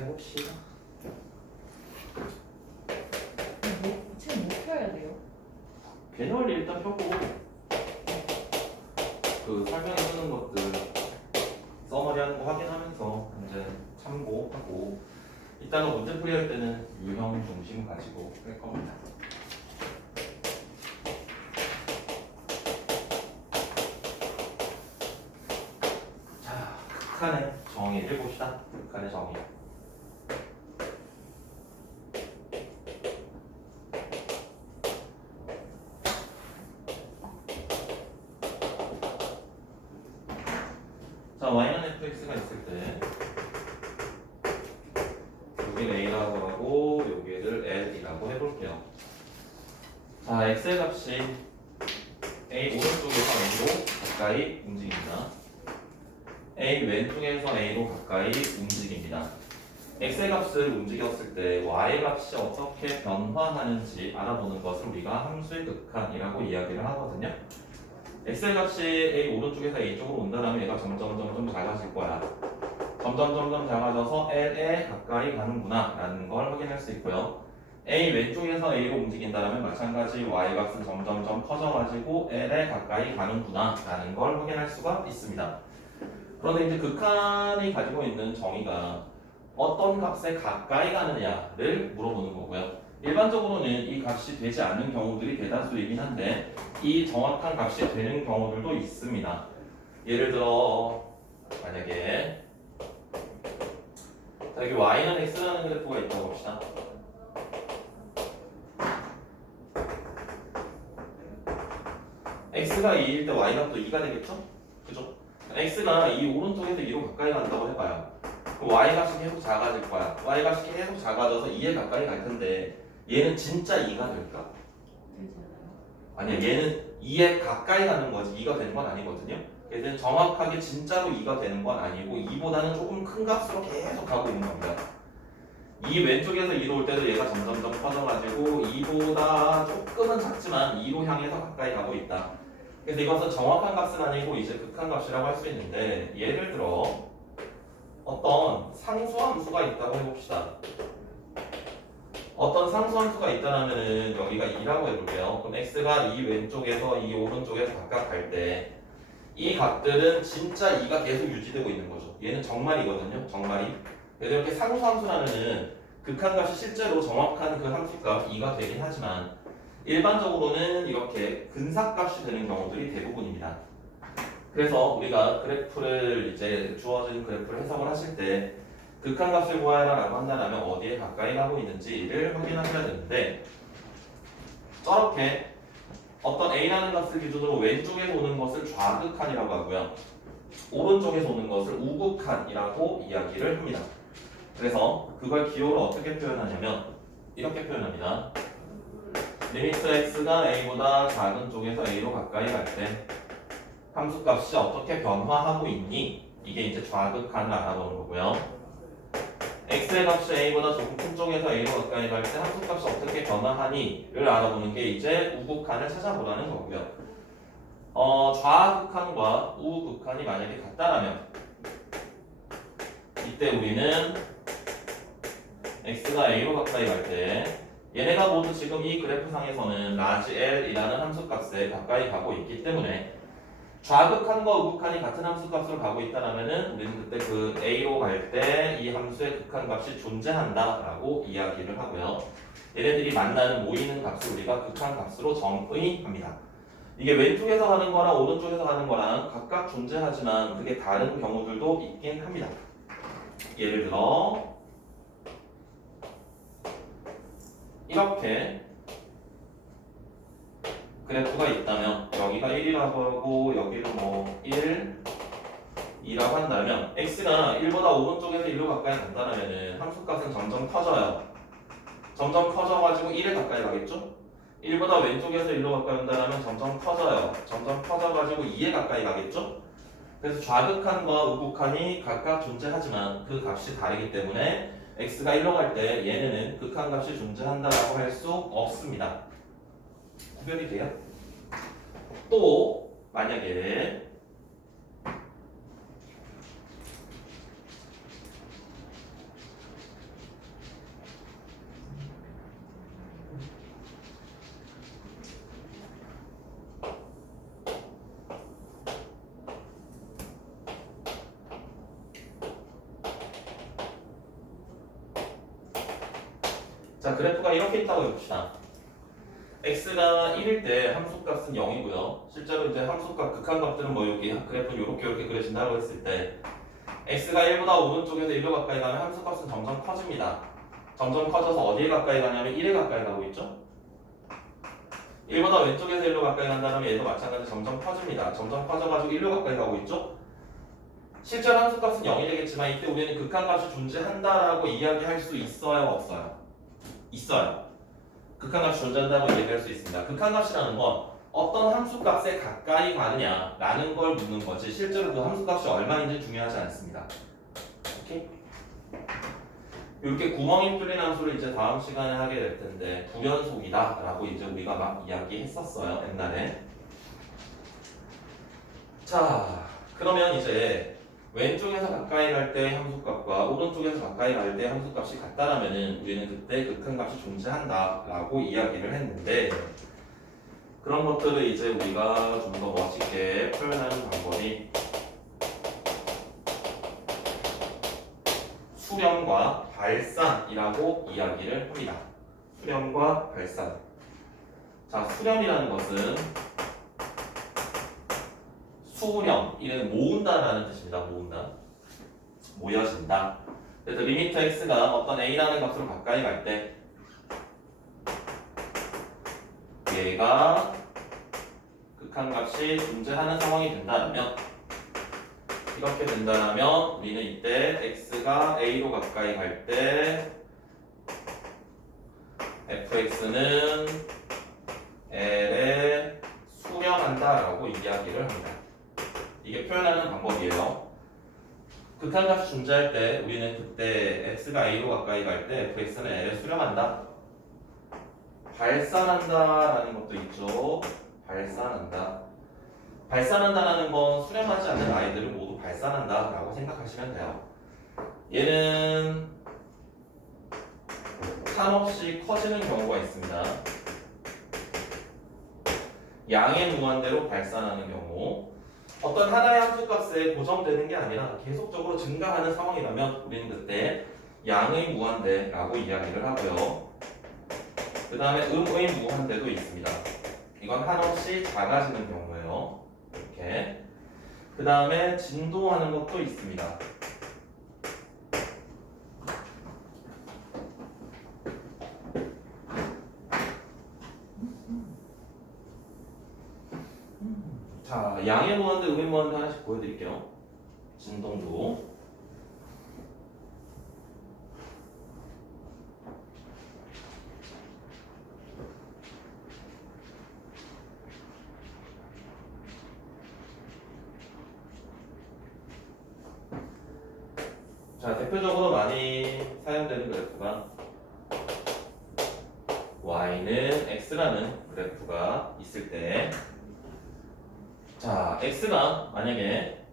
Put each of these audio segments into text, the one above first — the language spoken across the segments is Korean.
해봅시다. 지금 뭐 펴야 돼요? 개념을 일단 펴보고 그 설명해 주는 것들 써머리 하는 거 확인하면서 이제 참고하고 일단은 문제 풀이할 때는 유형 중심 가지고 할 겁니다. 자, 극한의 정의를 봅시다. 극한의 정의. 자, y는 fx가 있을 때 여기를 a라고 하고 여기를 l이라고 해볼게요. 자, x의 값이 a 오른쪽에서 a로 가까이 움직입니다. a 왼쪽에서 a로 가까이 움직입니다. x의 값을 움직였을 때 y 값이 어떻게 변화하는지 알아보는 것을 우리가 함수의 극한이라고 이야기를 하거든요. x의 값이 a 오른쪽에서 a 쪽으로 온다면 얘가 점점 작아질 거야. 점점 작아져서 l에 가까이 가는구나 라는 걸 확인할 수 있고요. a 왼쪽에서 a로 움직인다면 마찬가지 y 값은 점점 커져가지고 l에 가까이 가는구나 라는 걸 확인할 수가 있습니다. 그런데 이제 극한이 가지고 있는 정의가 어떤 값에 가까이 가느냐를 물어보는 거고요. 일반적으로는 이 값이 되지 않는 경우들이 대다수이긴 한데 이 정확한 값이 되는 경우들도 있습니다. 예를 들어 만약에 자, 여기 y는 x라는 그래프가 있다고 봅시다. x가 2일 때 y가 또 2가 되겠죠? 그죠? x가 이 오른쪽에서 2로 가까이 간다고 해봐요. 그럼 y 값이 계속 작아질 거야. y 값이 계속 작아져서 2에 가까이 갈 텐데 얘는 진짜 2가 될까? 되지 않아요? 아니야, 얘는 2에 가까이 가는 거지 2가 되는 건 아니거든요. 그래서 정확하게 진짜로 2가 되는 건 아니고 2보다는 조금 큰 값으로 계속 가고 있는 겁니다. 2 왼쪽에서 2로 올 때도 얘가 점점 커져가지고 2보다 조금은 작지만 2로 향해서 가까이 가고 있다. 그래서 이것은 정확한 값은 아니고 이제 극한 값이라고 할 수 있는데 예를 들어 어떤 상수함수가 있다고 해봅시다. 어떤 상수함수가 있다라면은 여기가 2라고 해볼게요. 그럼 x가 2 왼쪽에서 2 오른쪽에서 각각 갈 때 이 값들은 진짜 2가 계속 유지되고 있는 거죠. 얘는 정말이거든요. 정말이. 그래서 이렇게 상수함수라면은 극한값이 실제로 정확한 그 함수값 2가 되긴 하지만 일반적으로는 이렇게 근사값이 되는 경우들이 대부분입니다. 그래서 우리가 그래프를 이제 주어진 그래프를 해석을 하실 때 극한값을 구하라 라고 한다면 어디에 가까이 가고 있는지를 확인하셔야 되는데 저렇게 어떤 a라는 값을 기준으로 왼쪽에서 오는 것을 좌극한이라고 하고요. 오른쪽에서 오는 것을 우극한이라고 이야기를 합니다. 그래서 그걸 기호로 어떻게 표현하냐면 이렇게 표현합니다. 리미트 x가 a보다 작은 쪽에서 a로 가까이 갈 때 함수값이 어떻게 변화하고 있니? 이게 이제 좌극한을 알아보는 거고요. x의 값이 a보다 조금 큰 쪽에서 a로 가까이 갈 때 함수값이 어떻게 변화하니?를 알아보는 게 이제 우극한을 찾아보라는 거고요. 좌극한과 우극한이 만약에 같다라면 이때 우리는 x가 a로 가까이 갈 때 얘네가 모두 지금 이 그래프상에서는 라지 L이라는 함수값에 가까이 가고 있기 때문에 좌극한과 우극한이 같은 함수값으로 가고 있다라면은 우리는 그때 그 a로 갈 때 이 함수의 극한값이 존재한다라고 이야기를 하고요. 얘네들이 만나는 모이는 값을 우리가 극한값으로 정의합니다. 이게 왼쪽에서 가는 거랑 오른쪽에서 가는 거랑 각각 존재하지만 그게 다른 경우들도 있긴 합니다. 예를 들어 이렇게 그래프가 있다면 여기가 1이라고 하고 여기는 뭐 1, 2라고 한다면 x가 1보다 오른쪽에서 1로 가까이 간다면 함수값은 점점 커져요. 점점 커져가지고 1에 가까이 가겠죠? 1보다 왼쪽에서 1로 가까이 온다면 점점 커져요. 점점 커져가지고 2에 가까이 가겠죠? 그래서 좌극한과 우극한이 각각 존재하지만 그 값이 다르기 때문에 x가 1로 갈 때 얘네는 극한값이 존재한다라고 할 수 없습니다. 구별이 돼요? 또 만약에 자, 그래프가 이렇게 있다고 해봅시다. x가 1일 때 함수값은 0이고요. 실제로 이제 함수값 극한값들은 뭐 여기 그래프는 이렇게 그려진다고 했을 때 x가 1보다 오른쪽에서 1로 가까이 가면 함수값은 점점 커집니다. 점점 커져서 어디에 가까이 가냐면 1에 가까이 가고 있죠. 1보다 왼쪽에서 1로 가까이 간다면 얘도 마찬가지로 점점 커집니다. 점점 커져가지고 1로 가까이 가고 있죠. 실제로 함수값은 0이 되겠지만 이때 우리는 극한값이 존재한다라고 이야기할 수 있어요, 없어요? 있어요. 극한값이 존재한다고 얘기할 수 있습니다. 극한값이라는 건 어떤 함수값에 가까이 가느냐라는 걸 묻는 거지 실제로 그 함수값이 얼마인지 중요하지 않습니다. 오케이? 이렇게 구멍이 뚫린 함수를 이제 다음 시간에 하게 될 텐데 부연속이다 라고 이제 우리가 막 이야기했었어요, 옛날에. 자, 그러면 이제 왼쪽에서 가까이 갈 때 함수값과 오른쪽에서 가까이 갈 때 함수값이 같다라면은 우리는 그때 극한값이 존재한다라고 이야기를 했는데 그런 것들을 이제 우리가 좀 더 멋있게 표현하는 방법이 수렴과 발산이라고 이야기를 합니다. 수렴과 발산. 자, 수렴이라는 것은 수렴, 이는 모은다라는 뜻입니다. 모은다. 모여진다. 그래서 리미트 x가 어떤 a라는 값으로 가까이 갈 때 얘가 극한값이 존재하는 상황이 된다면 이렇게 된다면 우리는 이때 x가 a로 가까이 갈 때 fx는 l에 수렴한다라고 이야기를 합니다. 이게 표현하는 방법이에요. 극한값이 존재할 때 우리는 그때 x가 a로 가까이 갈 때 fx는 l에 수렴한다. 발산한다라는 것도 있죠. 발산한다. 발산한다라는 건 수렴하지 않는 아이들을 모두 발산한다라고 생각하시면 돼요. 얘는 한없이 커지는 경우가 있습니다. 양의 무한대로 발산하는 경우 어떤 하나의 함수값에 고정되는 게 아니라 계속적으로 증가하는 상황이라면 우리는 그때 양의 무한대라고 이야기를 하고요. 그 다음에 음의 무한대도 있습니다. 이건 한없이 작아지는 경우예요. 이렇게. 그 다음에 진도하는 것도 있습니다. 자, 양의 무한대, 음의 무한대 하나씩 보여드릴게요. 진동도. 자, 대표적으로 많이 사용되는 그래프가 y는 x라는 그래프가 있을 때 자, x가 만약에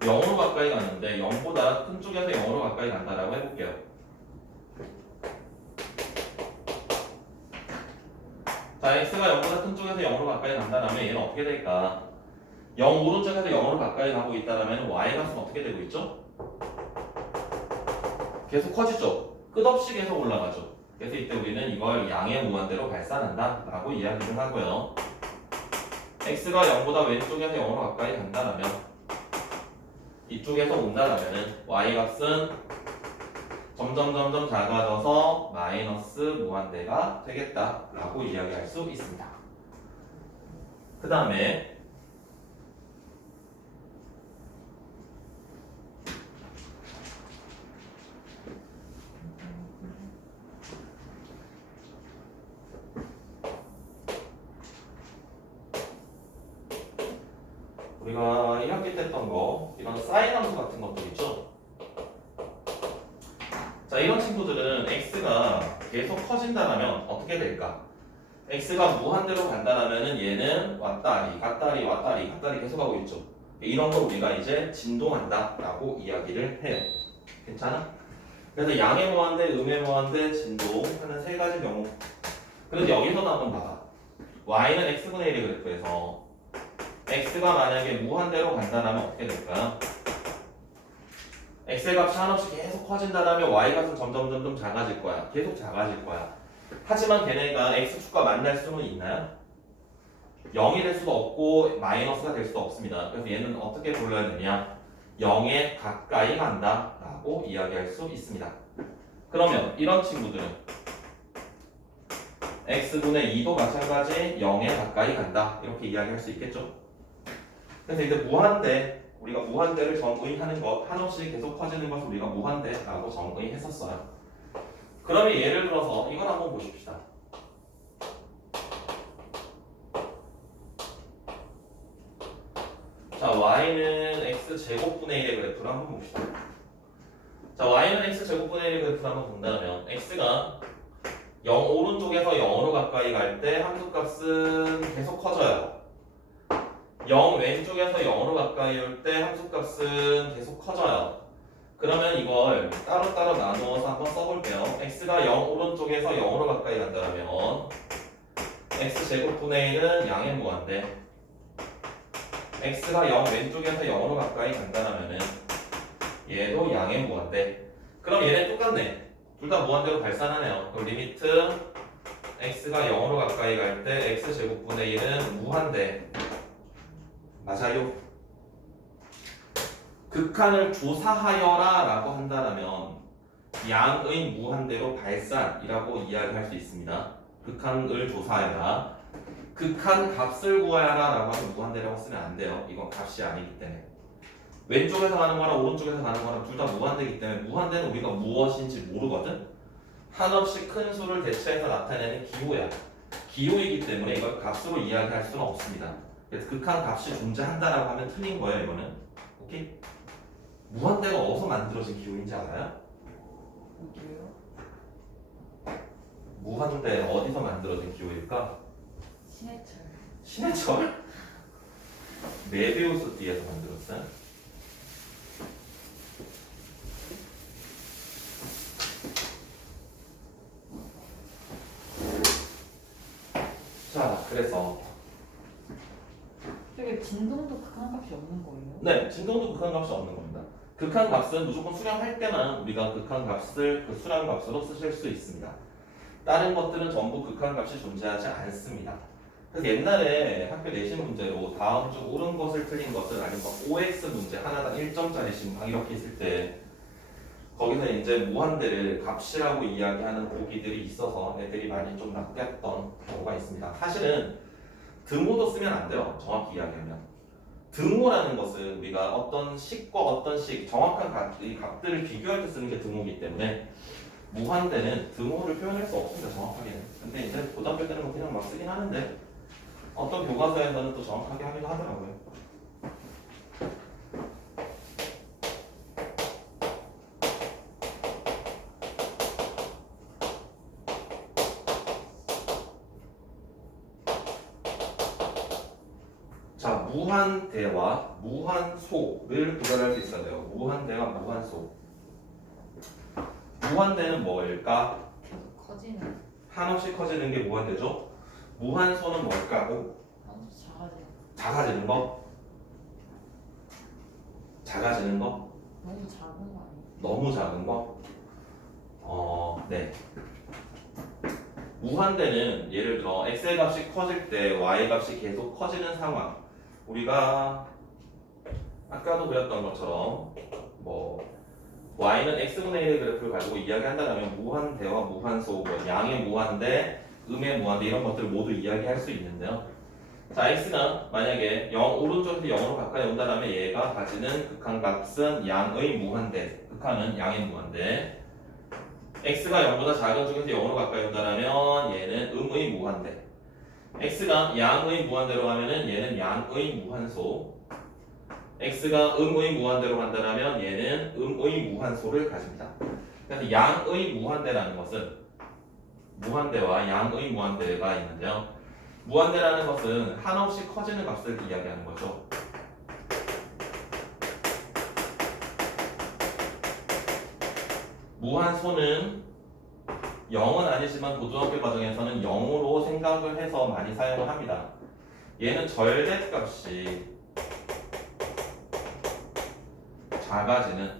0으로 가까이 갔는데 0보다 큰 쪽에서 0으로 가까이 간다라고 해볼게요. 자, x가 0보다 큰 쪽에서 0으로 가까이 간다라면 얘는 어떻게 될까? 0 오른쪽에서 0으로 가까이 가고 있다라면 y 값은 어떻게 되고 있죠? 계속 커지죠? 끝없이 계속 올라가죠. 그래서 이때 우리는 이걸 양의 무한대로 발산한다 라고 이야기를 하고요. x가 0보다 왼쪽에서 0으로 가까이 간다라면 이쪽에서 온다라면은 y 값은 점점 작아져서 마이너스 무한대가 되겠다 라고 이야기할 수 있습니다. 그 다음에 우리가 1학기 때 했던 거 이런 사인 함수 같은 것들 있죠. 자, 이런 친구들은 x가 계속 커진다면 어떻게 될까? x가 무한대로 간다면 얘는 왔다리 갔다리 왔다리 갔다리 계속 하고 있죠. 이런 걸 우리가 이제 진동한다 라고 이야기를 해요. 괜찮아? 그래서 양의 무한대, 음의 무한대, 진동 하는 세 가지 경우. 그래서 여기서도 한번 봐봐. y는 x분의 1의 그래프에서 x가 만약에 무한대로 간다면 어떻게 될까요? x의 값이 한없이 계속 커진다면 y 값은 점점 작아질 거야. 계속 작아질 거야. 하지만 걔네가 x축과 만날 수는 있나요? 0이 될 수도 없고 마이너스가 될 수도 없습니다. 그래서 얘는 어떻게 불러야 되냐? 0에 가까이 간다 라고 이야기할 수 있습니다. 그러면 이런 친구들은 x분의 2도 마찬가지 0에 가까이 간다 이렇게 이야기할 수 있겠죠. 그래서 이제 무한대, 우리가 무한대를 정의하는 것, 한없이 계속 커지는 것을 우리가 무한대라고 정의했었어요. 그러면 예를 들어서 이걸 한번 보십시다. 자, y는 x제곱분의 1의 그래프를 한번 봅시다. 자, y는 x제곱분의 1의 그래프를 한번 본다면 x가 0 오른쪽에서 0으로 가까이 갈 때 함수값은 계속 커져요. 0 왼쪽에서 0으로 가까이 올 때 함수값은 계속 커져요. 그러면 이걸 따로따로 나누어서 한번 써볼게요. x가 0 오른쪽에서 0으로 가까이 간다면 x제곱분의 1은 양의 무한대, x가 0 왼쪽에서 0으로 가까이 간다면 얘도 양의 무한대. 그럼 얘네 똑같네. 둘 다 무한대로 발산하네요. 그럼 리미트 x가 0으로 가까이 갈 때 x제곱분의 1은 무한대. 맞아요. 극한을 조사하여라 라고 한다면 양의 무한대로 발산이라고 이야기할 수 있습니다. 극한을 조사하여라. 극한 값을 구하여라 라고 하면 무한대라고 쓰면 안 돼요. 이건 값이 아니기 때문에. 왼쪽에서 가는 거랑 오른쪽에서 가는 거랑 둘 다 무한대이기 때문에 무한대는 우리가 무엇인지 모르거든. 한없이 큰 수를 대체해서 나타내는 기호야. 기호이기 때문에 이걸 값으로 이야기할 수는 없습니다. 그래서 극한 값이 존재한다라고 하면 틀린 거예요. 이거는. 오케이? 무한대가 어디서 만들어진 기호인지 알아요? 어디요? 무한대 어디서 만들어진 기호일까? 신해철. 신해철? 메비우스 띠에서 만들었어요? 자, 그래서 저게 진동도 극한값이 없는 거예요? 네, 진동도 극한값이 없는 겁니다. 극한값은 무조건 수렴할 때만 우리가 극한값을 그 수렴값으로 쓰실 수 있습니다. 다른 것들은 전부 극한값이 존재하지 않습니다. 그래서 옛날에 학교 내신 문제로 다음 중 옳은 것을 틀린 것을 아니면 OX 문제 하나당 1점짜리씩 막 이렇게 있을 때 거기서 이제 무한대를 값이라고 이야기하는 보기들이 있어서 애들이 많이 좀 낚였던 경우가 있습니다. 사실은 등호도 쓰면 안 돼요. 정확히 이야기하면. 등호라는 것은 우리가 어떤 식과 어떤 식, 정확한 이 값들을 비교할 때 쓰는 게 등호이기 때문에 무한대는 등호를 표현할 수 없습니다. 정확하게는. 근데 이제 고등학교 때는 그냥 막 쓰긴 하는데 어떤 교과서에서는 또 정확하게 하기도 하더라고요. 자, 무한대와 무한소를 구별할 수 있어야 돼요. 무한대와 무한소. 무한대는 뭐일까? 계속 커지는. 한없이 커지는 게 무한대죠. 무한소는 뭘까고? 한없이 작아지는. 작아지는 거? 작아지는 거? 너무 작은 거 아니에요? 너무 작은 거? 네. 무한대는 예를 들어 x의 값이 커질 때 y 값이 계속 커지는 상황. 우리가 아까도 그렸던 것처럼 뭐 y는 x분의 1의 그래프를 가지고 이야기한다면 무한대와 무한소, 뭐 양의 무한대, 음의 무한대 이런 것들을 모두 이야기할 수 있는데요. 자, x가 만약에 0 오른쪽에서 0으로 가까이 온다면 얘가 가지는 극한값은 양의 무한대, 극한은 양의 무한대. x가 0보다 작은 쪽에서 0으로 가까이 온다면 얘는 음의 무한대. x가 양의 무한대로 가면은 얘는 양의 무한소. x가 음의 무한대로 간다면 얘는 음의 무한소를 가집니다. 그래서 양의 무한대라는 것은 무한대와 양의 무한대가 있는데요. 무한대라는 것은 한없이 커지는 값을 이야기하는 거죠. 무한소는 0은 아니지만 고등학교 과정에서는 0으로 생각을 해서 많이 사용을 합니다. 얘는 절대값이 작아지는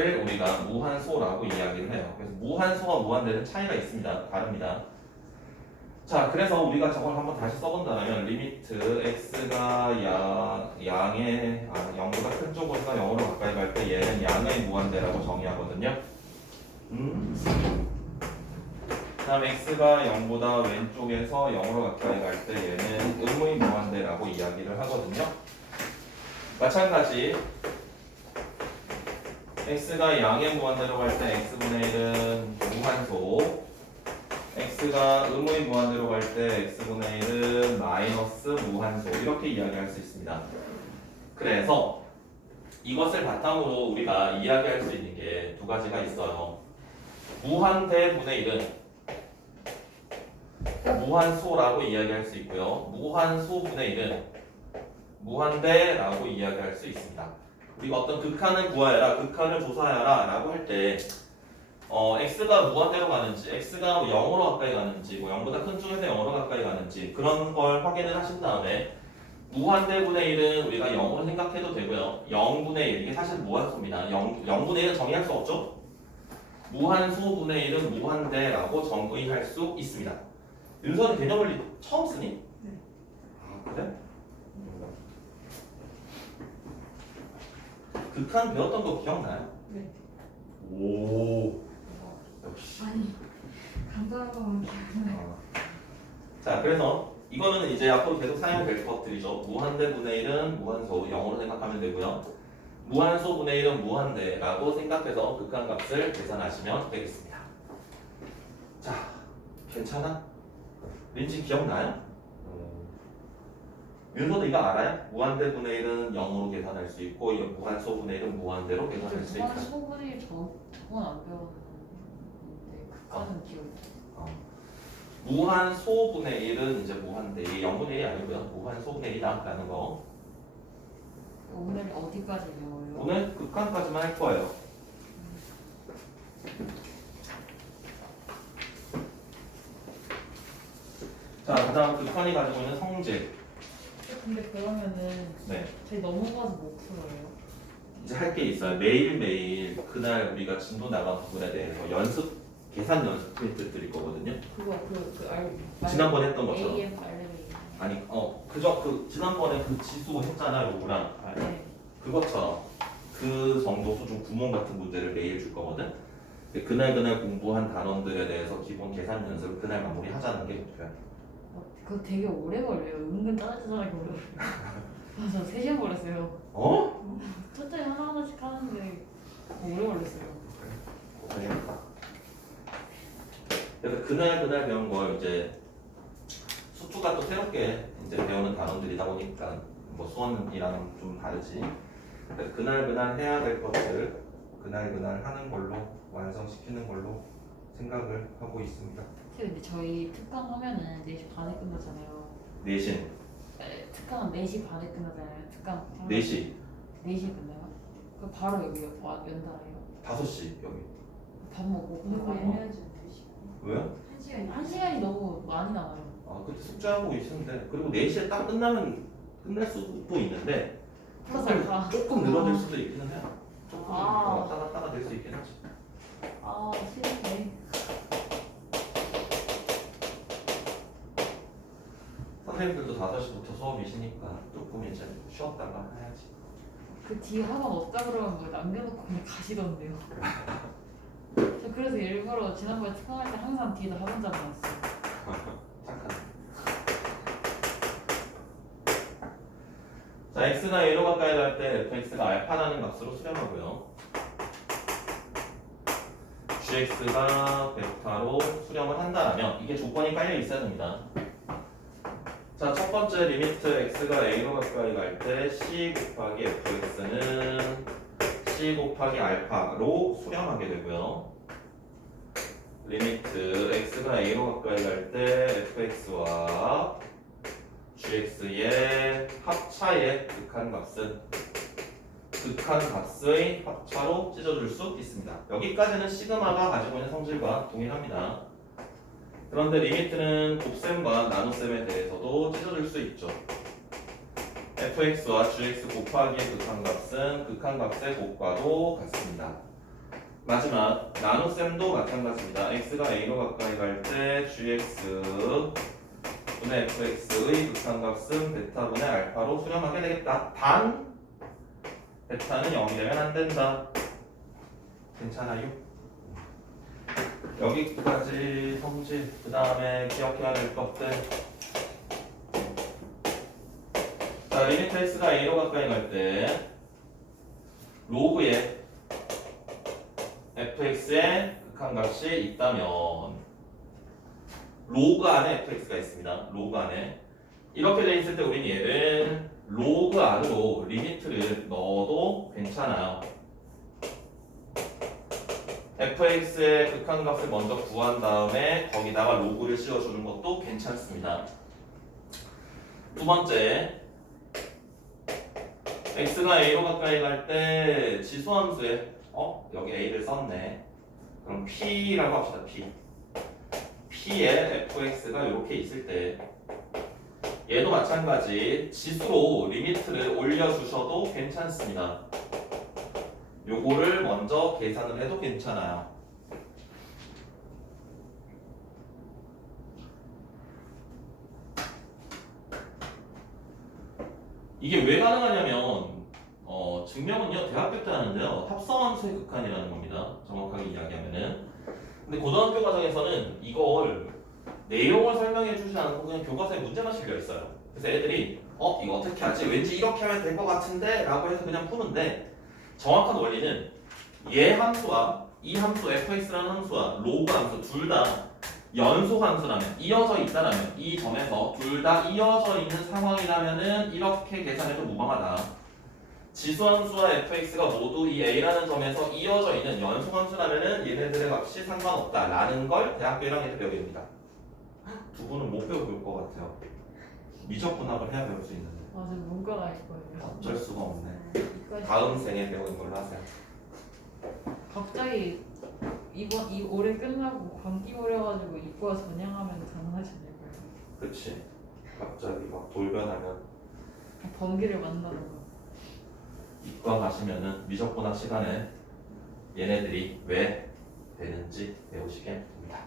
우리가 무한소라고 이야기를 해요. 그래서 무한소와 무한대는 차이가 있습니다. 다릅니다. 자, 그래서 우리가 저걸 한번 다시 써본다면 리미트 x가 양의 0보다 큰 쪽으로가 0으로 가까이 갈 때 얘는 양의 무한대라고 정의하거든요. 그다음 x가 0보다 왼쪽에서 0으로 가까이 갈 때 얘는 음의 무한대라고 이야기를 하거든요. 마찬가지 x가 양의 무한대로 갈 때 x분의 1은 무한소, x가 음의 무한대로 갈 때 x분의 1은 마이너스 무한소, 이렇게 이야기할 수 있습니다. 그래서 이것을 바탕으로 우리가 이야기할 수 있는 게 두 가지가 있어요. 무한대분의 1은 무한소라고 이야기할 수 있고요. 무한소분의 1은 무한대라고 이야기할 수 있습니다. 우리가 어떤 극한을 구하여라, 극한을 조사하여라 라고 할 때 x가 무한대로 가는지, x가 0으로 가까이 가는지, 0보다 큰 쪽에서 0으로 가까이 가는지 그런 걸 확인을 하신 다음에 무한대분의 1은 우리가 0으로 생각해도 되고요. 0분의 1, 이게 사실 무한소입니다. 0분의 1은 정의할 수 없죠? 무한소분의 1은 무한대라고 정의할 수 있습니다. 윤서는 개념원리 처음 쓰니? 네. 아, 그래? 극한 배웠던 거 기억나요? 네. 오, 역시. 아니 간단한 기억나요. 자, 그래서 이거는 이제 앞으로 계속 사용될 것들이죠. 무한대분의 1은 무한소 0으로 생각하면 되고요. 무한소분의 1은 무한대라고 생각해서 극한값을 계산하시면 되겠습니다. 자, 괜찮아? 린지 기억나요? 윤서도 이거 알아요? 무한대분의 1은 0으로 계산할 수 있고 무한소분의 1은 무한대로 계산할 수 있다. 저번 소분이 저건 안 배웠는데 극한은 기억. 무한소분의 1은 이제 무한대, 0분의 1이 아니고요. 무한소분의 1이다라는 거. 오늘 어디까지 배워요? 오늘 극한까지만 할 거예요. 자, 그다음 극한이 가지고 있는 성질. 근데 그러면은 네, 저희 넘어가서 못 풀어요? 이제 할 게 있어요. 매일매일 그날 우리가 진도 나간 부분에 대해서 계산 연습 프린트 드릴 거거든요. 그거 지난번에 했던 것처럼. AM 알레르기. 아니, 지난번에 그 지수 했잖아요, 요거랑. 네. 그것처럼 그 정도 수준 구몬 같은 문제를 매일 줄 거거든. 근데 그날 공부한 단원들에 대해서 기본 계산 연습을 그날 마무리하자는 게 목표야. 그거 되게 오래 걸려요. 은근 짜잘하게 오래 걸려요. 저 3시간 걸렸어요. 어? 첫째 하나하나씩 하는데 오래 걸렸어요. 고생했다. 그래서 그날 배운 걸 이제 수투가 또 새롭게 이제 배우는 단원들이다 보니까 뭐 수원이랑 좀 다르지. 그래서 그날 해야 될 것들 그날 하는 걸로 완성시키는 걸로 생각을 하고 있습니다. 근데 저희 특강 하면은 4시 반에 끝나잖아요. 내신 특강은 4시 반에 끝나잖아요. 특강 4시 4시에 끝나요? 그럼 바로 여기 연달아요. 5시 여기. 밥 먹고 너무 바로 애매하지 않대 시간? 왜요? 1시간이 1시간이 너무 많이 나와요. 아, 그때 숙제하고 있었는데 그리고 4시에 딱 끝나면 끝날 수도 있는데 플러스 알파. 조금 늘어질 수도 있기는 해요. 조금 아. 왔다 갔다가 될 수 있긴 하지. 아 싫네. 선생님들도 5시부터 수업이시니까 조금 이제 쉬었다가 해야지. 그 뒤에 학원 없다 그러면 뭐 남겨놓고 그냥 가시던데요. 저 그래서 일부러 지난번에 특강할 때 항상 뒤에다 학원 잡아놨어요. 착하네. 자, x가 a로 가까이 갈 때 fx가 알파라는 값으로 수렴하고요. gx가 베타로 수렴을 한다면 이게 조건이 깔려 있어야 됩니다. 자, 첫 번째 리미트 x가 a로 가까이 갈 때 c 곱하기 fx는 c 곱하기 알파로 수렴하게 되고요. 리미트 x가 a로 가까이 갈 때 fx와 gx의 합차의 극한값은 극한값의 합차로 찢어줄 수 있습니다. 여기까지는 시그마가 가지고 있는 성질과 동일합니다. 그런데 리미트는 곱셈과 나눗셈에 대해서도 찢어줄 수 있죠. fx와 gx 곱하기의 극한값은 극한값의 곱과도 같습니다. 마지막 나눗셈도 마찬가지입니다. x가 a로 가까이 갈 때 gx 분의 fx의 극한값은 베타분의 알파로 수렴하게 되겠다. 단 베타는 0이 되면 안 된다. 괜찮아요? 여기까지 성질. 그 다음에 기억해야 될 것들. 자, 리미트 x가 a로 가까이 갈 때 로그의 fx의 극한값이 있다면 로그 안에 fx가 있습니다. 로그 안에 이렇게 돼 있을 때 우리는 얘를 로그 안으로 리미트를 넣어도 괜찮아요. fx의 극한값을 먼저 구한 다음에 거기다가 로그를 씌워주는 것도 괜찮습니다. 두 번째, x가 a로 가까이 갈 때 지수함수에 여기 a를 썼네. 그럼 p라고 합시다. p에 fx가 이렇게 있을 때 얘도 마찬가지 지수로 리미트를 올려주셔도 괜찮습니다. 요거를 먼저 계산을 해도 괜찮아요. 이게 왜 가능하냐면 증명은요 대학교 때 하는데요 합성함수의 극한이라는 겁니다. 정확하게 이야기하면은. 근데 고등학교 과정에서는 이걸 내용을 설명해 주지 않고 그냥 교과서에 문제만 실려 있어요. 그래서 애들이 이거 어떻게 하지? 왠지 이렇게 하면 될 것 같은데? 라고 해서 그냥 푸는데 정확한 원리는 얘 함수와 이 함수 fx라는 함수와 로그 함수 둘 다 연속 함수라면 이어져 있다라면 이 점에서 둘 다 이어져 있는 상황이라면은 이렇게 계산해도 무방하다. 지수함수와 fx가 모두 이 a라는 점에서 이어져 있는 연속 함수라면은 얘네들의 값이 상관없다라는 걸 대학교 1학년 때 배우게 됩니다. 두 분은 못 배워볼 것 같아요. 미적분학을 해야 배울 수 있는데 맞아, 문과 나일 거예요. 어쩔 수가 없네. 이까지 다음 생에 배우는 걸로 하세요. 갑자기 이 올해 끝나고 감기 걸려가지고 이과 전향하면 가능하지 않을까요? 그치. 갑자기 막 돌변하면 번개를 만나는 이과 가시면은 미적분학 시간에 얘네들이 왜 되는지 배우시게 됩니다.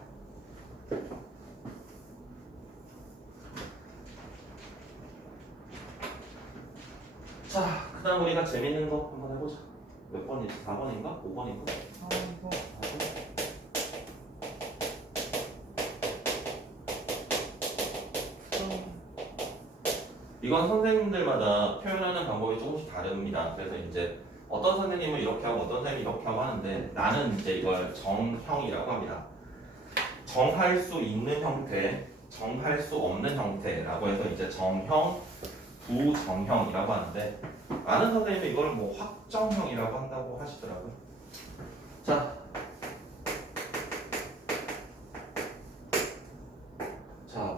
자, 그 다음 우리가 재밌는 거 한번 해보자. 몇 번이지? 4번인가? 5번인가? 이거 이건 선생님들마다 표현하는 방법이 조금씩 다릅니다. 그래서 이제 어떤 선생님은 이렇게 하고 어떤 선생님이 이렇게 하고 하는데 나는 이제 이걸 정형이라고 합니다. 정할 수 있는 형태, 정할 수 없는 형태라고 해서 이제 정형, 부정형이라고 하는데 많은 선생님이 이걸 뭐 확정형이라고 한다고 하시더라고요. 자,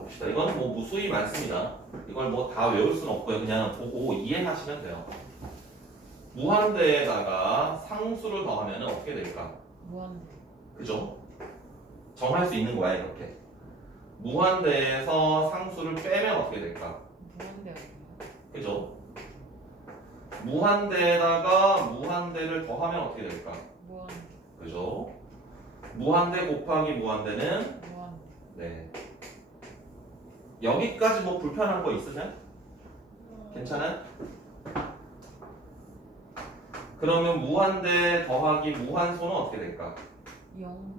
봅시다. 이거는 뭐 무수히 많습니다. 이걸 뭐 다 외울 수는 없고요. 그냥 보고 이해하시면 돼요. 무한대에다가 상수를 더하면 어떻게 될까? 무한대. 그죠? 정할 수 있는 거야 이렇게. 무한대에서 상수를 빼면 어떻게 될까? 무한대 아니에요? 그죠? 무한대에다가 무한대를 더하면 어떻게 될까? 무한대. 그죠? 무한대 곱하기 무한대는 무한대. 네. 여기까지 뭐 불편한 거 있으세요? 괜찮아요? 그러면 무한대 더하기 무한소는 어떻게 될까? 0.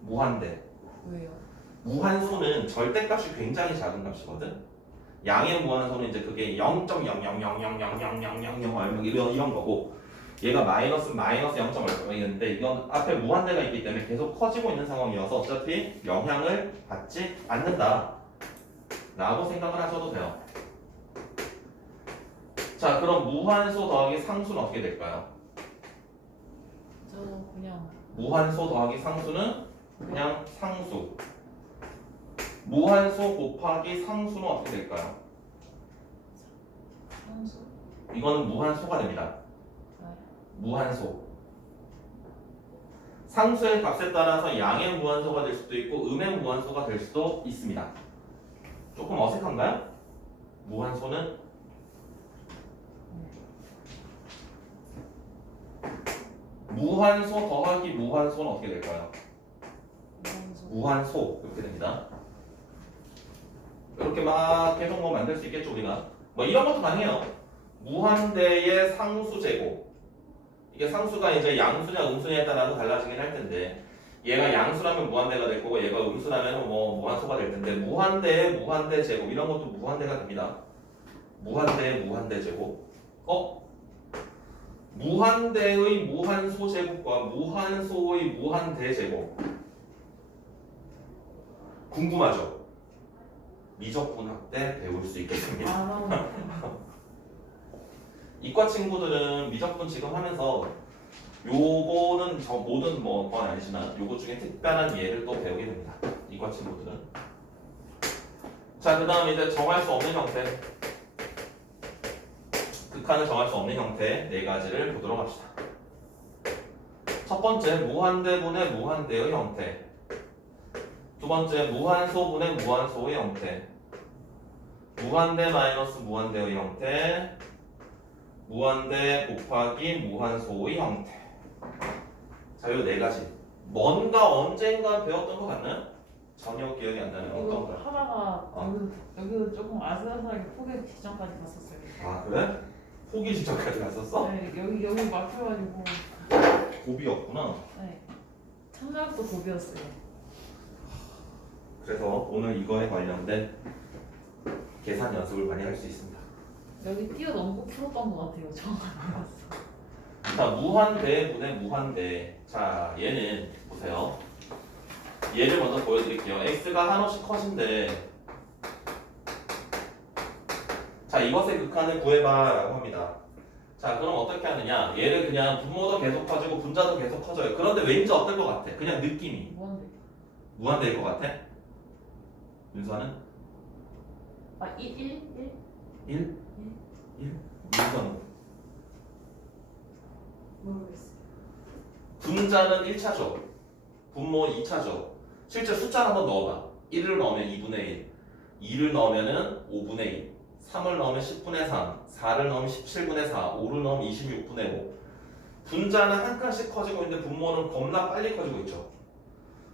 무한대. 왜요? 무한소는 절대값이 굉장히 작은 값이거든. 양의 무한소는 이제 그게 0.000000000 얼마 이런 거고 얘가 마이너스 0. 얼마 있는데 이건 앞에 무한대가 있기 때문에 계속 커지고 있는 상황이어서 어차피 영향을 받지 않는다 라고 생각을 하셔도 돼요. 자, 그럼 무한소 더하기 상수는 어떻게 될까요? 저 그냥 무한소 더하기 상수는 그냥 상수. 무한소 곱하기 상수는 어떻게 될까요? 상수. 이거는 무한소가 됩니다. 네. 무한소. 상수의 값에 따라서 양의 무한소가 될 수도 있고 음의 무한소가 될 수도 있습니다. 조금 어색한가요? 무한소는 무한소 더하기 무한소는 어떻게 될까요? 무한소. 무한소 이렇게 됩니다. 이렇게 막 계속 뭐 만들 수 있겠죠 우리가. 뭐 이런 것도 가능해요. 무한대의 상수 제곱. 이게 상수가 이제 양수냐 음수냐에 따라서 달라지긴 할 텐데 얘가 양수라면 무한대가 될 거고 얘가 음수라면 뭐 무한소가 될 텐데 무한대의 무한대 제곱 이런 것도 무한대가 됩니다. 무한대의 무한대 제곱. 무한대의 무한소 제곱과 무한소의 무한대 제곱. 궁금하죠? 미적분학 때 배울 수 있겠습니다. 아, 이과 친구들은 미적분 지금 하면서 요거는 저 모든 뭐 건 아니지만 요거 중에 특별한 예를 또 배우게 됩니다. 이과 친구들은. 자, 그다음 이제 정할 수 없는 형태. 극한을 정할 수 없는 형태 네 가지를 보도록 합시다. 첫 번째 무한대분의 무한대의 형태. 두 번째 무한소분의 무한소의 형태. 무한대 마이너스 무한대의 형태. 무한대 곱하기 무한소의 형태. 자, 요 네 가지. 뭔가 언젠가 배웠던 것 같나요? 전혀 기억이 안 나는 어떤 이거 거? 하다가 여기도 조금 아슬아슬하게 포기 직전까지 갔었어요. 아, 그래? 포기 지점까지 갔었어? 네, 여기 막혀가지고. 고비였구나. 네. 참작도 고비였어요. 그래서 오늘 이거에 관련된 계산 연습을 많이 할 수 있습니다. 여기 뛰어넘고 풀었던 것 같아요. 정확히 알았어. 자, 무한대분의 무한대. 자, 얘는 보세요. 얘를 먼저 보여드릴게요. x가 한없이 컷인데 자, 이것의 극한을 구해봐 라고 합니다. 자, 그럼 어떻게 하느냐? 얘를 그냥 분모도 계속 커지고 분자도 계속 커져요. 그런데 왠지 어떨 것 같아? 그냥 느낌이 무한대. 무한대일 것 같아? 윤서는? 아, 1? 1? 1? 1? 윤서는? 모르겠어요. 분자는 1차죠. 분모 2차죠. 실제 숫자를 한번 넣어봐. 1을 넣으면 2분의 1, 2를 넣으면 5분의 1, 3을 넣으면 10분의 3, 4를 넣으면 17분의 4, 5를 넣으면 26분의 5. 분자는 한 칸씩 커지고 있는데 분모는 겁나 빨리 커지고 있죠.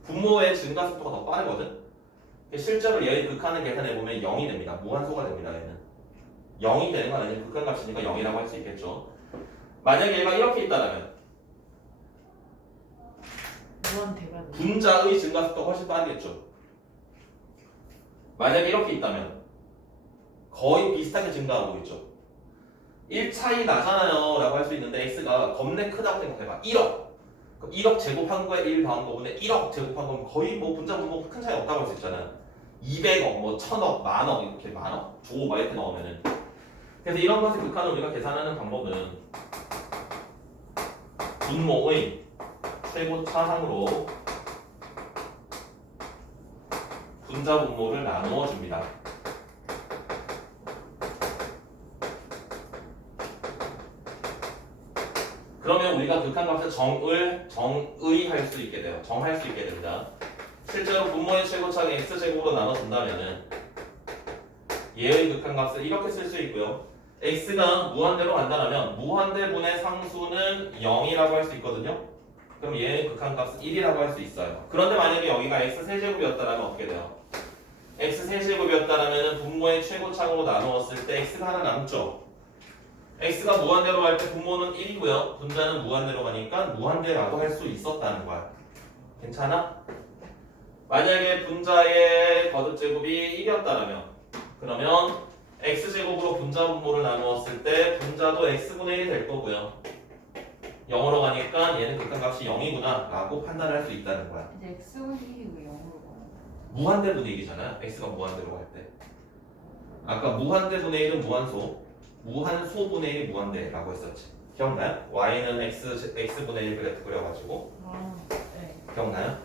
분모의 증가 속도가 더 빠르거든. 실제로 얘의 극한을 계산해보면 0이 됩니다. 무한소가 됩니다. 얘는 0이 되는 건 아니고 극한값이니까 0이라고 할 수 있겠죠. 만약에 얘가 이렇게 있다면 무한대가 돼. 분자의 증가 속도가 훨씬 빠르겠죠. 만약에 이렇게 있다면 거의 비슷하게 증가하고 있죠. 1 차이 나잖아요 라고 할 수 있는데 x가 겁내 크다고 생각해봐. 1억. 그럼 1억 제곱한 거에 1 더한 거분에 1억 제곱한 거면 거의 뭐 분자 분모 큰 차이 없다고 할 수 있잖아. 200억, 뭐 1000억, 만억 이렇게 만억, 조 막 이렇게 넣으면은. 그래서 이런 것의 극한을 우리가 계산하는 방법은 분모의 최고차항으로 분자 분모를 나누어 줍니다. 그러면 우리가 극한값을 정의할 수 있게 돼요. 정할 수 있게 됩니다. 실제로 분모의 최고차항 x제곱으로 나눠준다면은 얘의 극한값을 이렇게 쓸 수 있고요. x가 무한대로 간다면 무한대분의 상수는 0이라고 할 수 있거든요. 그럼 얘의 극한값은 1이라고 할 수 있어요. 그런데 만약에 여기가 x 세제곱이었다면 어떻게 돼요? x 세제곱이었다면 분모의 최고차항으로 나누었을 때 x가 하나 남죠. x가 무한대로 갈 때 분모는 1이고요. 분자는 무한대로 가니까 무한대라고 할 수 있었다는 거야. 괜찮아? 만약에 분자의 거듭제곱이 1이었다면 그러면 x제곱으로 분자 분모를 나누었을 때 분자도 x분의 1이 될 거고요. 0으로 가니까 얘는 극한값이 0이구나 라고 판단할 수 있다는 거야. 이제 x분의 1이 왜 0으로 가요? 무한대 분의 1이잖아요. x가 무한대로 갈 때. 아까 무한대 분의 1은 무한소, 무한소분의 1이 무한대라고 했었지. 기억나요? y는 x분의 1 그래프 그려가지고. 아, 네. 기억나요?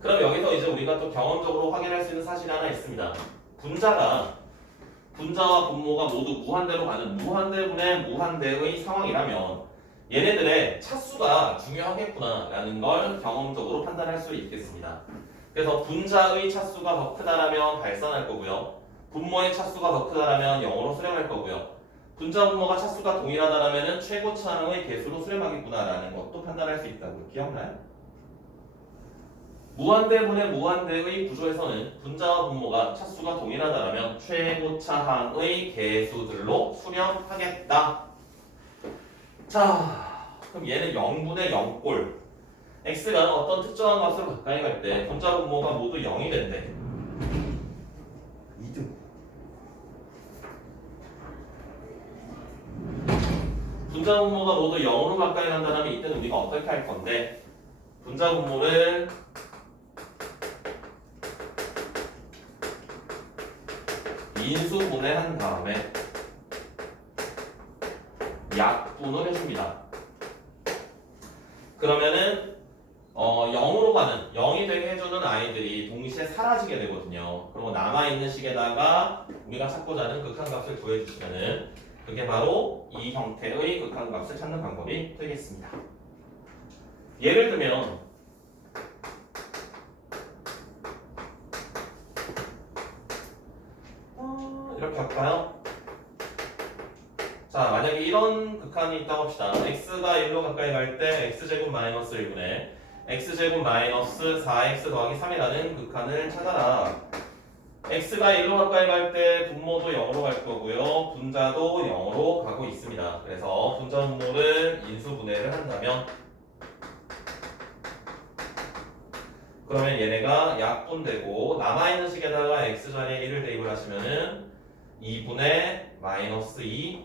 그럼 여기서 이제 우리가 또 경험적으로 확인할 수 있는 사실이 하나 있습니다. 분자와 분모가 모두 무한대로 가는 무한대분의 무한대의 상황이라면 얘네들의 차수가 중요하겠구나라는 걸 경험적으로 판단할 수 있겠습니다. 그래서 분자의 차수가 더 크다라면 발산할 거고요. 분모의 차수가 더 크다라면 0으로 수렴할 거고요. 분자 분모가 차수가 동일하다라면 최고차항의 개수로 수렴하겠구나라는 것도 판단할 수 있다고. 기억나요? 무한대분의 무한대의 구조에서는 분자와 분모가 차수가 동일하다라면 최고차항의 개수들로 수렴하겠다. 자, 그럼 얘는 0분의 0꼴. x가 어떤 특정한 값으로 가까이 갈 때 분자 분모가 모두 0이 된대. 2등. 분자 분모가 모두 0으로 가까이 간다면 이때는 우리가 어떻게 할 건데, 분자 분모를 인수분해한 다음에 약분을 해줍니다. 그러면은 0으로 가는 0이 되게 해주는 아이들이 동시에 사라지게 되거든요. 그리고 남아있는 식에다가 우리가 찾고자 하는 극한값을 구해주시면은 그게 바로 이 형태의 극한값을 찾는 방법이 되겠습니다. 예를 들면 이렇게 할까요? 자, 만약에 이런 극한이 있다고 합시다. x가 1로 가까이 갈 때 x제곱 마이너스 1분의 x제곱 마이너스 4x 더하기 3이라는 극한을 찾아라. x가 1로 가까이 갈 때 분모도 0으로 갈 거고요. 분자도 0으로 가고 있습니다. 그래서 분자 분모를 인수분해를 한다면 그러면 얘네가 약분되고 남아있는 식에다가 x 자리에 1을 대입을 하시면은 2분의 마이너스 2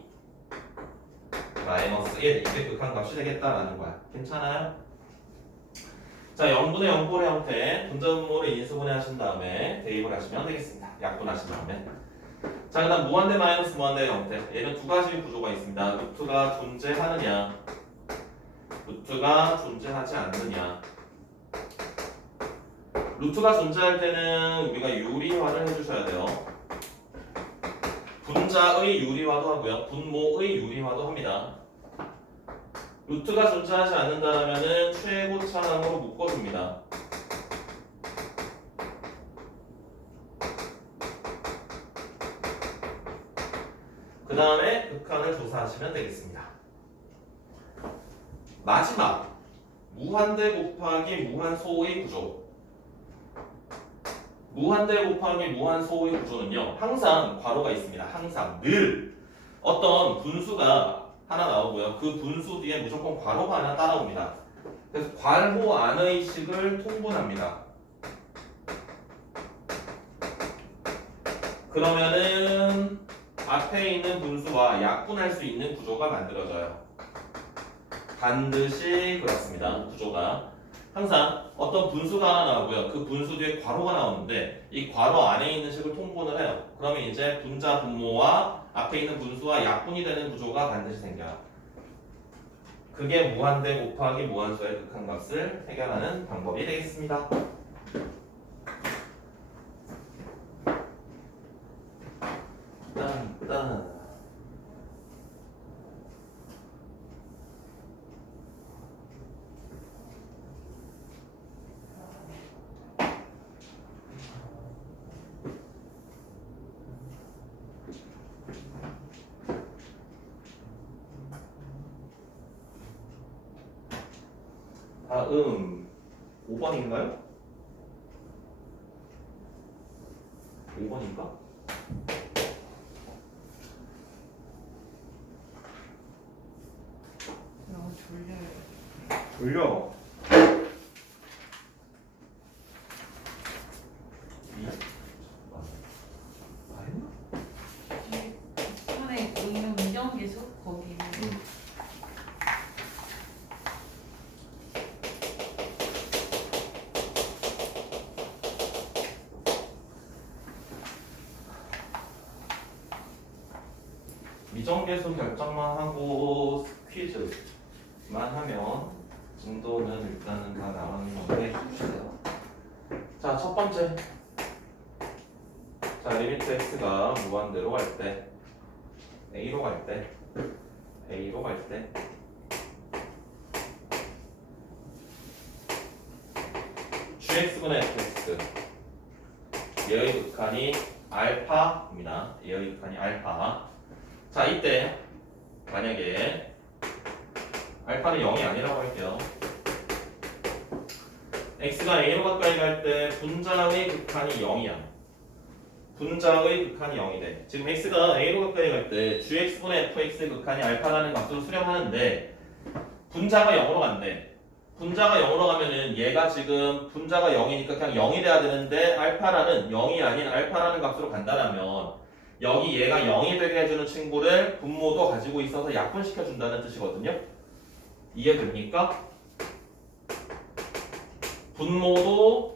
마이너스 1 이게 극한값이 되겠다라는 거야. 괜찮아요? 자, 0분의 0꼴의 형태 분자 분모를 인수분해 하신 다음에 대입을 하시면 되겠습니다. 약분하신 다음에. 자, 그 다음 무한대 마이너스 무한대의 형태. 얘는 두 가지 구조가 있습니다. 루트가 존재하느냐 루트가 존재하지 않느냐. 루트가 존재할 때는 우리가 유리화를 해주셔야 돼요. 분자의 유리화도 하고요. 분모의 유리화도 합니다. 루트가 존재하지 않는다면 최고차항으로 묶어줍니다. 그 다음에 극한을 조사하시면 되겠습니다. 마지막 무한대 곱하기 무한소의 구조. 무한대 곱하기 무한소의 구조는요, 항상 괄호가 있습니다. 항상 늘 어떤 분수가 하나 나오고요. 그 분수 뒤에 무조건 괄호가 하나 따라옵니다. 그래서 괄호 안의 식을 통분합니다. 그러면은 앞에 있는 분수와 약분할 수 있는 구조가 만들어져요. 반드시 그렇습니다. 구조가 항상 어떤 분수가 하나 나오고요. 그 분수 뒤에 괄호가 나오는데 이 괄호 안에 있는 식을 통분을 해요. 그러면 이제 분자 분모와 앞에 있는 분수와 약분이 되는 구조가 반드시 생겨요. 그게 무한대 곱하기 무한소의 극한값을 해결하는 방법이 되겠습니다. 딴. 다음 5번인가요? 5번인가? 너무 졸려요. 졸려. 다 했나? 이번에 보이는 미정계수 거기 미정계수 결정만 하고 퀴즈만 하면 진도는 일단은 다 나오는 건데. 자, 첫 번째. 자, 리미트 x가 무한대로 갈 때, a로 갈 때, gx분의 fx 얘의 극한이 알파입니다. 얘의 극한이 알파. 자, 이때 만약에 알파는 0이 아니라고 할게요. x가 a로 가까이 갈 때 분자의 극한이 0이야. 분자의 극한이 0이 돼. 지금 x가 a로 가까이 갈 때 gx분의 fx의 극한이 알파라는 값으로 수렴하는데 분자가 0으로 간대. 분자가 0으로 가면은 얘가 지금 분자가 0이니까 그냥 0이 돼야 되는데 알파라는 0이 아닌 알파라는 값으로 간다라면 여기 얘가 0이 되게 해주는 친구를 분모도 가지고 있어서 약분시켜준다는 뜻이거든요. 이해됩니까? 분모도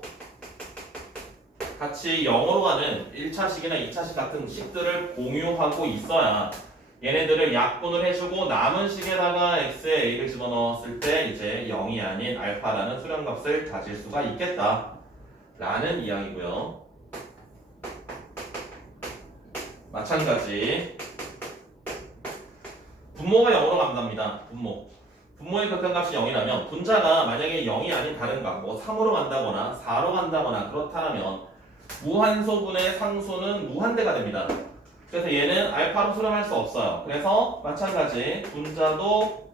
같이 0으로 가는 1차식이나 2차식 같은 식들을 공유하고 있어야 얘네들을 약분을 해주고 남은 식에다가 x에 a를 집어넣었을 때 이제 0이 아닌 알파라는 수렴값을 가질 수가 있겠다 라는 이야기고요. 마찬가지 분모가 0으로 간답니다. 분모의 극한값이 0이라면 분자가 만약에 0이 아닌 다른 값, 뭐 3으로 간다거나 4로 간다거나 그렇다면 무한소분의 상수는 무한대가 됩니다. 그래서 얘는 알파로 수렴할 수 없어요. 그래서 마찬가지 분자도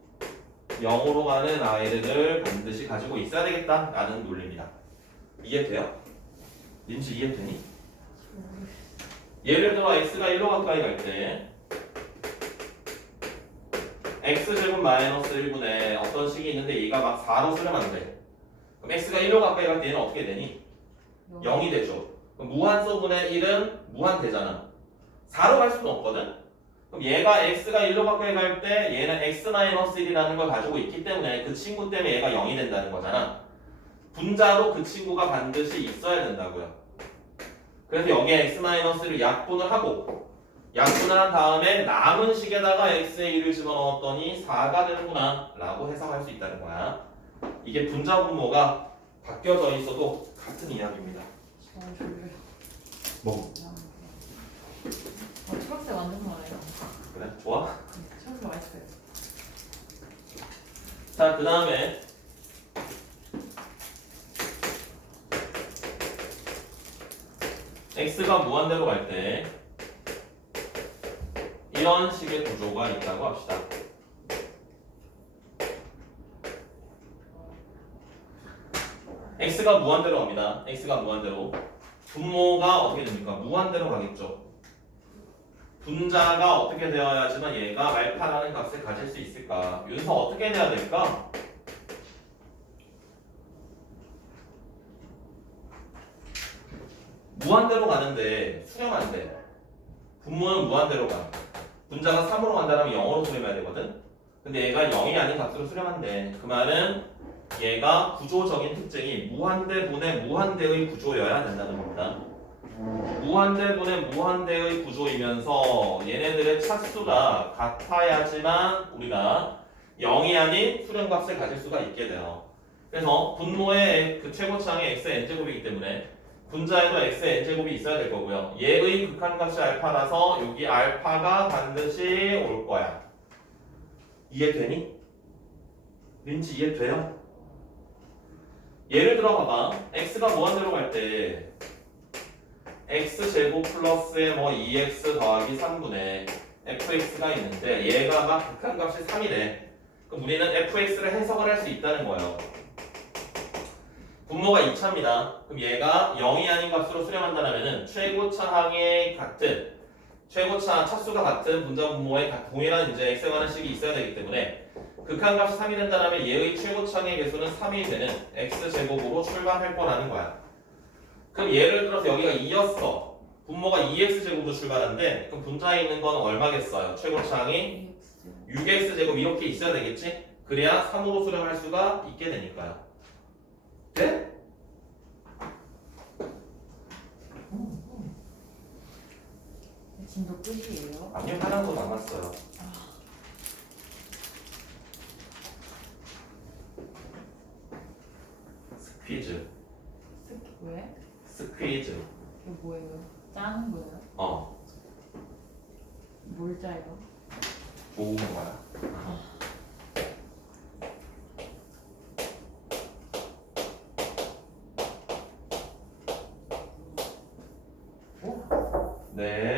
0으로 가는 아이들을 반드시 가지고 있어야 되겠다라는 논리입니다. 이해돼요? 민지 이해되니? 예를 들어 x가 1로 가까이 갈 때 x제곱 마이너스 1분의 어떤 식이 있는데 얘가 막 4로 수렴한대. 그럼 x가 1로 가까이 갈 때 얘는 어떻게 되니? 0이 되죠. 그럼 무한소분의 1은 무한대잖아. 4로 갈 수는 없거든? 그럼 얘가 x가 1로 가까이 갈 때 얘는 x-1이라는 걸 가지고 있기 때문에 그 친구 때문에 얘가 0이 된다는 거잖아. 분자도 그 친구가 반드시 있어야 된다고요. 그래서 여기에 x-를 약분을 하고 약분을 한 다음에 남은 식에다가 x의 1을 집어넣었더니 4가 되는구나 라고 해석할 수 있다는 거야. 이게 분자 분모가 바뀌어져 있어도 같은 이야기입니다. 졸려요. 뭐? 초록색 완전 많아요. 그래? 좋아? 초록색 맛있어요. 자, 그 다음에 x가 무한대로 갈 때 이런 식의 구조가 있다고 합시다. x가 무한대로 갑니다. x가 무한대로. 분모가 어떻게 됩니까? 무한대로 가겠죠. 분자가 어떻게 되어야지만 얘가 알파라는 값을 가질 수 있을까? 윤서 어떻게 돼야 될까? 무한대로 가는데 수렴 돼. 분모는 무한대로 가. 분자가 3으로 간다면 0으로 수렴해야 되거든. 근데 얘가 0이 아닌 값으로 수렴한대. 그 말은 얘가 구조적인 특징이 무한대분의 무한대의 구조여야 된다는 겁니다. 무한대분의 무한대의 구조이면서 얘네들의 차수가 같아야지만 우리가 0이 아닌 수렴값을 가질 수가 있게 돼요. 그래서 분모의 그 최고차항이 x의 n제곱이기 때문에 분자에도 x의 n제곱이 있어야 될 거고요. 얘의 극한값이 알파라서 여기 알파가 반드시 올 거야. 이해되니? 린지 이해돼요? 예를 들어 봐봐. x가 무한대로 갈 때 x제곱 플러스에 뭐 2x 더하기 3분의 fx가 있는데 얘가 막 극한값이 3이래. 그럼 우리는 fx를 해석을 할 수 있다는 거예요. 분모가 2차입니다. 그럼 얘가 0이 아닌 값으로 수렴한다면 최고차항의 같은 최고차 차수가 같은 분자 분모의 동일한 이제 x에 관한 식이 있어야 되기 때문에 극한값이 3이 된다면 얘의 최고차항의 개수는 3이 되는 x제곱으로 출발할 거라는 거야. 그럼 예를 들어서 여기가 2였어. 분모가 2x제곱으로 출발한데 그럼 분자에 있는 건 얼마겠어요? 최고차항이 6x제곱 이렇게 있어야 되겠지? 그래야 3으로 수렴할 수가 있게 되니까요. 네? 진도 끝이에요? 아니요, 하나 더 남았어요. 스퀴즈. 왜? 스퀴즈. 이게 뭐예요? 짜는 거예요? 어, 뭘 짜요? 좋은 거야. 네.